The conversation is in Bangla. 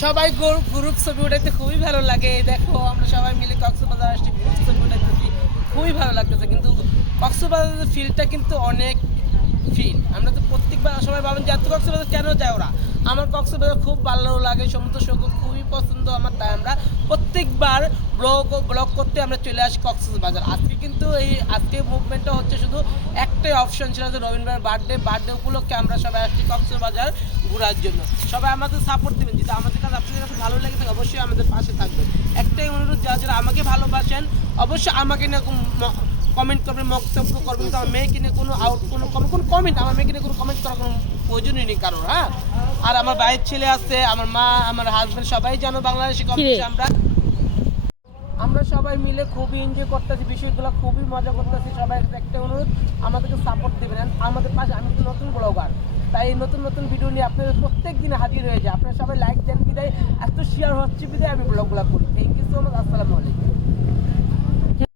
সবাই গ্রুপ ছবি উঠাইতে খুবই ভালো লাগে। দেখো আমরা সবাই মিলে কক্সবাজার আসছি, গ্রুপ ছবি উঠাইতেছি, খুবই ভালো লাগতেছে। কিন্তু কক্সবাজারের ফিলটা কিন্তু অনেক ফিল। আমরা তো প্রত্যেকবার সবাই ভাবেন যে এত কক্সবাজার কেন যায় ওরা। আমার কক্সবাজার খুব ভালো লাগে, সমুদ্র সৈকত খুবই পছন্দ আমার, তাই আমরা প্রত্যেকবার ব্লগ করতে আমরা চলে আসি কক্সবাজার। আজকে কিন্তু আজকে মুভমেন্টটা হচ্ছে শুধু একটাই অপশন ছিল যে রবীন্দ্র বার্থডে উপলক্ষে আমরা সবাই আসছি কক্সবাজার ঘোরার জন্য। সবাই আমাদের সাপোর্ট দেবেন, যদি আমাদের কাছে আপনাদের কাছে ভালো লেগে থাকে অবশ্যই আমাদের পাশে থাকবেন। একটাই অনুরোধ, যারা আমাকে ভালোবাসেন অবশ্যই আমাকে নিয়ে কমেন্ট করবেন, মন্তব্য করবেন। কিন্তু আমার মেয়েকে নিয়ে কোনো কমেন্ট, আমার মেয়েকে নিয়ে কোনো কমেন্ট করার কোনো প্রয়োজনই নেই কারণ। হ্যাঁ, আর আমার ভাইয়ের ছেলে আছে, আমার মা, আমার হাজব্যান্ড, সবাই জানো বাংলাদেশি কম্পিটিশন আমরা সবাই মিলে খুবই এনজয় করতেছি, বিষয়গুলো খুবই মজা করতেছি। সবাই একটা অনুরোধ, আমাদেরকে সাপোর্ট দেবেন আমাদের পাশে। আমি তো নতুন ব্লগার, তাই এই নতুন নতুন ভিডিও নিয়ে আপনাদের প্রত্যেক দিনে হাজির হয়ে যায়। আপনারা সবাই লাইক দেন বিদায়, এত শেয়ার হচ্ছে বিদায় আমি ব্লগগুলো করি। Thank you so much. আসসালামু আলাইকুম।